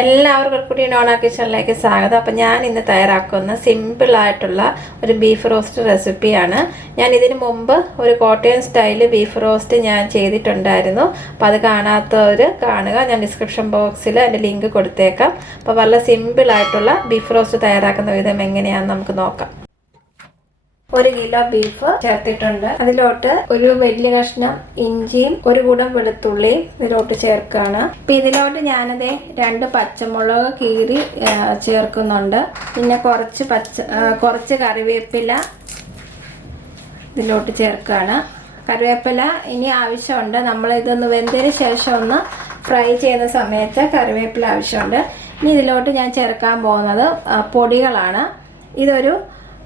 എല്ലാവർക്കും കൂടി ഡോണ കിച്ചണിലേക്ക് സ്വാഗതം. അപ്പം ഞാൻ ഇന്ന് തയ്യാറാക്കുന്ന സിമ്പിളായിട്ടുള്ള ഒരു ബീഫ് റോസ്റ്റ് റെസിപ്പിയാണ്. ഞാൻ ഇതിന് മുമ്പ് ഒരു കോട്ടയം സ്റ്റൈൽ ബീഫ് റോസ്റ്റ് ഞാൻ ചെയ്തിട്ടുണ്ടായിരുന്നു. അപ്പോൾ അത് കാണാത്തവർ കാണുക. ഞാൻ ഡിസ്ക്രിപ്ഷൻ ബോക്സിൽ അതിൻ്റെ ലിങ്ക് കൊടുത്തേക്കാം. അപ്പോൾ വളരെ സിമ്പിളായിട്ടുള്ള ബീഫ് റോസ്റ്റ് തയ്യാറാക്കുന്ന വിധം എങ്ങനെയാണെന്ന് നമുക്ക് നോക്കാം. 1 കിലോ ബീഫ് ചേർത്തിട്ടുണ്ട്. അതിലോട്ട് ഒരു വലിയ കഷ്ണം ഇഞ്ചിയും 1 കൂടം വെളുത്തുള്ളിയും ഇതിലോട്ട് ചേർക്കുകയാണ്. ഇപ്പം ഇതിലോട്ട് ഞാനതേ 2 പച്ചമുളക് കീറി ചേർക്കുന്നുണ്ട്. പിന്നെ കുറച്ച് കറിവേപ്പില ഇതിലോട്ട് ചേർക്കുകയാണ്. കറിവേപ്പില ഇനി ആവശ്യമുണ്ട്. നമ്മൾ ഇതൊന്ന് വെന്തതിന് ശേഷം ഒന്ന് ഫ്രൈ ചെയ്യുന്ന സമയത്ത് കറിവേപ്പില ആവശ്യമുണ്ട്. ഇനി ഇതിലോട്ട് ഞാൻ ചേർക്കാൻ പോകുന്നത് പൊടികളാണ്. ഇതൊരു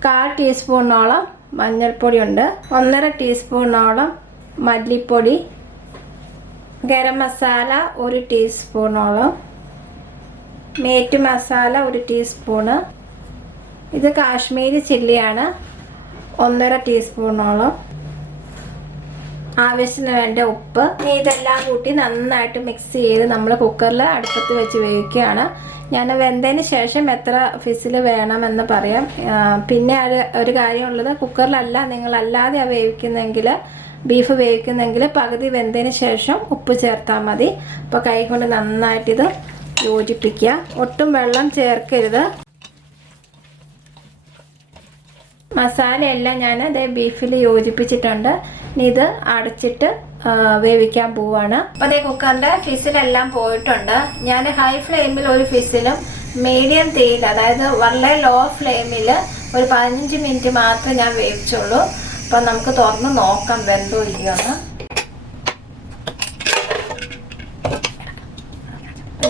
1/4 ടീസ്പൂണോളം മഞ്ഞൾപ്പൊടി ഉണ്ട്, 1.5 ടീസ്പൂണോളം മല്ലിപ്പൊടി, ഗരം മസാല 1 ടീസ്പൂണോളം, മീറ്റ് മസാല 1 ടീസ്പൂണ്, ഇത് കാശ്മീരി ചില്ലിയാണ് 1.5 ടീസ്പൂണോളം, ആവശ്യത്തിന് വേണ്ട ഉപ്പ്. ഇതെല്ലാം കൂട്ടി നന്നായിട്ട് മിക്സ് ചെയ്ത് നമ്മൾ കുക്കറിൽ അടുപ്പത്ത് വെച്ച് വേവിക്കുകയാണ്. ഞാൻ വെന്തതിന് ശേഷം എത്ര ഫിസിൽ വേണമെന്ന് പറയാം. പിന്നെ ഒരു കാര്യമുള്ളത്, കുക്കറിലല്ല നിങ്ങളല്ലാതെ വേവിക്കുന്നെങ്കിൽ ബീഫ് വേവിക്കുന്നെങ്കിൽ പകുതി വെന്തതിന് ശേഷം ഉപ്പ് ചേർത്താൽ മതി. അപ്പോൾ കൈ കൊണ്ട് നന്നായിട്ടിത് യോജിപ്പിക്കുക. ഒട്ടും വെള്ളം ചേർക്കരുത്. മസാലയെല്ലാം ഞാൻ അതേ ബീഫിൽ യോജിപ്പിച്ചിട്ടുണ്ട്. ഇനി ഇത് അടച്ചിട്ട് വേവിക്കാൻ പോവാണ്. അപ്പോൾ അതേ കുക്കറിൻ്റെ ഫിസിലെല്ലാം പോയിട്ടുണ്ട്. ഞാൻ ഹൈ ഫ്ലെയിമിൽ ഒരു ഫിസിലും മീഡിയം തീയിൽ, അതായത് വളരെ ലോ ഫ്ലെയിമിൽ ഒരു 15 മിനിറ്റ് മാത്രമേ ഞാൻ വേവിച്ചുള്ളൂ. അപ്പം നമുക്ക് തുറന്ന് നോക്കാം വെന്തോ ഇല്ലയോന്ന്.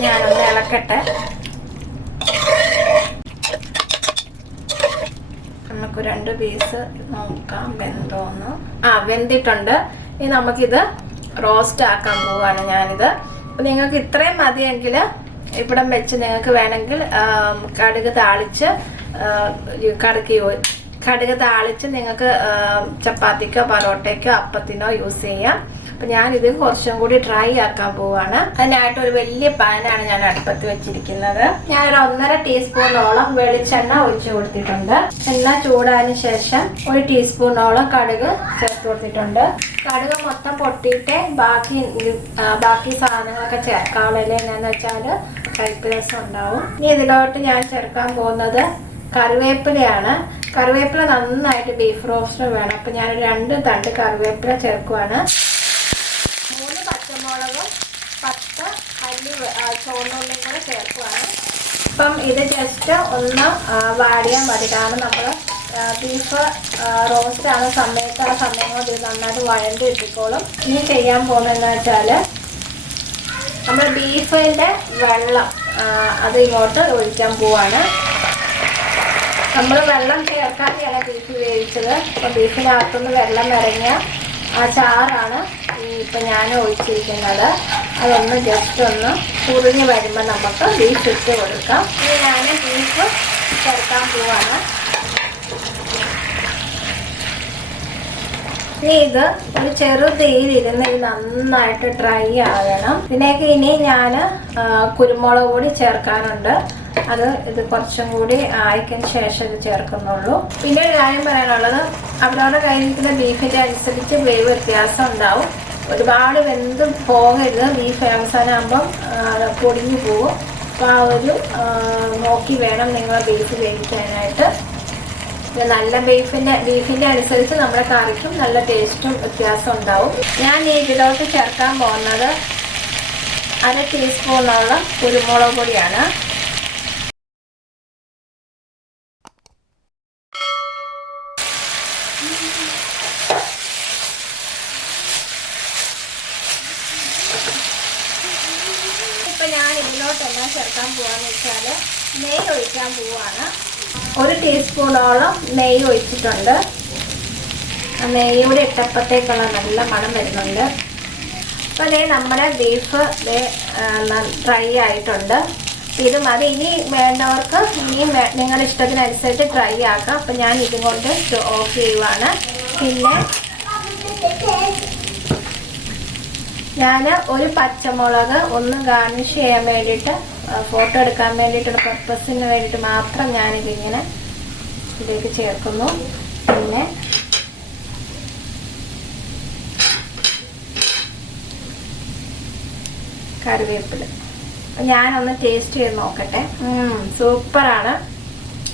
ഞാനൊന്ന് ഇളക്കട്ടെ. നമുക്ക് 2 പീസ് നോക്കാം വെന്തോന്ന്. വെന്തിട്ടുണ്ട്. ഇനി നമുക്കിത് റോസ്റ്റ് ആക്കാൻ പോവാണ് ഞാനിത്. അപ്പം നിങ്ങൾക്ക് ഇത്രയും മതിയെങ്കിൽ ഇവിടം വെച്ച് നിങ്ങൾക്ക് വേണമെങ്കിൽ കടുക് താളിച്ച് നിങ്ങൾക്ക് ചപ്പാത്തിക്കോ പൊറോട്ടയ്ക്കോ അപ്പത്തിനോ യൂസ് ചെയ്യാം. അപ്പം ഞാനിത് കുറച്ചും കൂടി ഡ്രൈ ആക്കാൻ പോവാണ്. അതിനായിട്ട് ഒരു വലിയ പാനാണ് ഞാൻ അടുപ്പത്ത് വെച്ചിരിക്കുന്നത്. ഞാനൊരു 1.5 ടീസ്പൂണോളം വെളിച്ചെണ്ണ ഒഴിച്ചു കൊടുത്തിട്ടുണ്ട്. എണ്ണ ചൂടായതിനു ശേഷം 1 ടീസ്പൂണോളം കടുക് ചേർത്ത് കൊടുത്തിട്ടുണ്ട്. കടുക് മൊത്തം പൊട്ടിയിട്ട് ബാക്കി സാധനങ്ങളൊക്കെ ചേർക്കാവുള്ളൂ. എന്നാന്ന് വെച്ചാൽ കയ്പ്പ് രസം ഉണ്ടാവും. ഇനി ഇതിലോട്ട് ഞാൻ ചേർക്കാൻ പോകുന്നത് കറിവേപ്പിലയാണ്. കറിവേപ്പില നന്നായിട്ട് ബീഫ് റോസ്റ്റ് വേണം. അപ്പം ഞാൻ 2 തണ്ട് കറിവേപ്പില ചേർക്കുവാണ്. 3 പച്ചമുളകും 10 അല്ലി ചുവന്നുള്ളിയും കൂടെ ചേർക്കുവാണ്. അപ്പം ഇത് ജസ്റ്റ് ഒന്ന് വാടിയാൽ മതി. കാരണം നമ്മൾ ബീഫ് റോസ്റ്റ് ആകുന്ന സമയത്ത് ആ സമയങ്ങളിൽ ഇത് നന്നായിട്ട് വഴണ്ടി ഇട്ടിക്കോളും. ഇനി ചെയ്യാൻ പോകുന്നതെന്ന് വെച്ചാൽ നമ്മൾ ബീഫിൻ്റെ വെള്ളം അത് ഇങ്ങോട്ട് ഒഴിക്കാൻ പോവാണ്. നമ്മൾ വെള്ളം ചേർക്കാതെയാണ് ബീഫ് വേവിച്ചത്. അപ്പം ബീഫിനകത്തുനിന്ന് വെള്ളം ഇറങ്ങിയ ആ ചാറാണ് ഇപ്പം ഞാൻ ഒഴിച്ചിരിക്കുന്നത്. അതൊന്ന് ജസ്റ്റ് ഒന്ന് കുറിഞ്ഞ് വരുമ്പോൾ നമുക്ക് ബീഫ് ഇട്ട് കൊടുക്കാം. ഇനി ഞാൻ ബീഫ് ചേർക്കാൻ പോവാണ്. ഇനി ഇത് ഒരു ചെറു തീയിലിരുന്ന് ഇത് നന്നായിട്ട് ഡ്രൈ ആകണം. ഇതിലേക്ക് ഇനി ഞാൻ കുരുമുളക് പൊടി ചേർക്കാനുണ്ട്. ഇത് കുറച്ചും കൂടി ആയിക്കതിന് ശേഷം ഇത് ചേർക്കുന്നുള്ളൂ. പിന്നെ ഒരു കാര്യം പറയാനുള്ളത്, അവരവരുടെ കയ്യിലിരിക്കുന്ന ബീഫിൻ്റെ അനുസരിച്ച് വേവ് വ്യത്യാസം ഉണ്ടാവും. ഒരുപാട് വെന്ത് പോകരുത്. ബീഫ് അവസാനമാകുമ്പം പൊടിഞ്ഞു പോകും. അപ്പോൾ ആ ഒരു നോക്കി വേണം നിങ്ങൾ ബീഫ് വേവിക്കാനായിട്ട്. നല്ല ബീഫിൻ്റെ അനുസരിച്ച് നമ്മുടെ കറിക്കും നല്ല ടേസ്റ്റും വ്യത്യാസം ഉണ്ടാവും. ഞാൻ ഇതിലോട്ട് ചേർക്കാൻ പോകുന്നത് 1/2 ടീസ്പൂണോളം കുരുമുളക് പൊടിയാണ്. ഇപ്പം ഞാൻ ഇതിലോട്ട് എന്നാ ചേർക്കാൻ പോവാന്ന് വെച്ചാൽ നെയ്യ് ഒഴിക്കാൻ പോവാണ്. 1 ടീസ്പൂണോളം നെയ്യ് ഒഴിച്ചിട്ടുണ്ട്. നെയ്യൂടെ ഇട്ടപ്പോഴത്തേക്കുള്ള നല്ല മണം വരുന്നുണ്ട്. അപ്പോൾ നമ്മുടെ ബീഫ് ഡ്രൈ ആയിട്ടുണ്ട്. ഇത് മതി. ഇനി വേണ്ടവർക്ക് ഇനിയും നിങ്ങളുടെ ഇഷ്ടത്തിനനുസരിച്ച് ഡ്രൈ ആക്കാം. അപ്പം ഞാൻ ഇതും കൊണ്ട് ഓഫ് ചെയ്യുവാണ്. പിന്നെ ഞാൻ ഒരു പച്ചമുളക് ഒന്ന് ഗാർണിഷ് ചെയ്യാൻ വേണ്ടിയിട്ട് ഫോട്ടോ എടുക്കാൻ വേണ്ടിയിട്ടുള്ള പർപ്പസിന് വേണ്ടിയിട്ട് മാത്രം ഞാനിതിങ്ങനെ ഇതിലേക്ക് ചേർക്കുന്നു. പിന്നെ കറിവേപ്പില. അപ്പം ഞാനൊന്ന് ടേസ്റ്റ് ചെയ്ത് നോക്കട്ടെ. സൂപ്പറാണ്.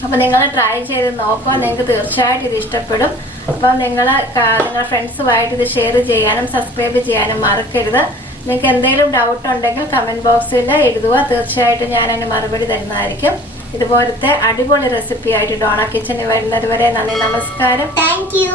അപ്പം നിങ്ങൾ ട്രൈ ചെയ്ത് നോക്കുക. നിങ്ങൾക്ക് തീർച്ചയായിട്ടും ഇത് ഇഷ്ടപ്പെടും. അപ്പം നിങ്ങളുടെ ഫ്രണ്ട്സുമായിട്ട് ഇത് ഷെയർ ചെയ്യാനും സബ്സ്ക്രൈബ് ചെയ്യാനും മറക്കരുത്. നിങ്ങൾക്ക് എന്തെങ്കിലും ഡൗട്ട് ഉണ്ടെങ്കിൽ കമൻറ്റ് ബോക്സിൽ എഴുതുക. തീർച്ചയായിട്ടും ഞാൻ അതിന് മറുപടി തരുന്നതായിരിക്കും. ഇതുപോലത്തെ അടിപൊളി റെസിപ്പി ആയിട്ട് ഡോണ കിച്ചണിൽ വരുന്നത് വരെ നന്ദി, നമസ്കാരം. Thank you.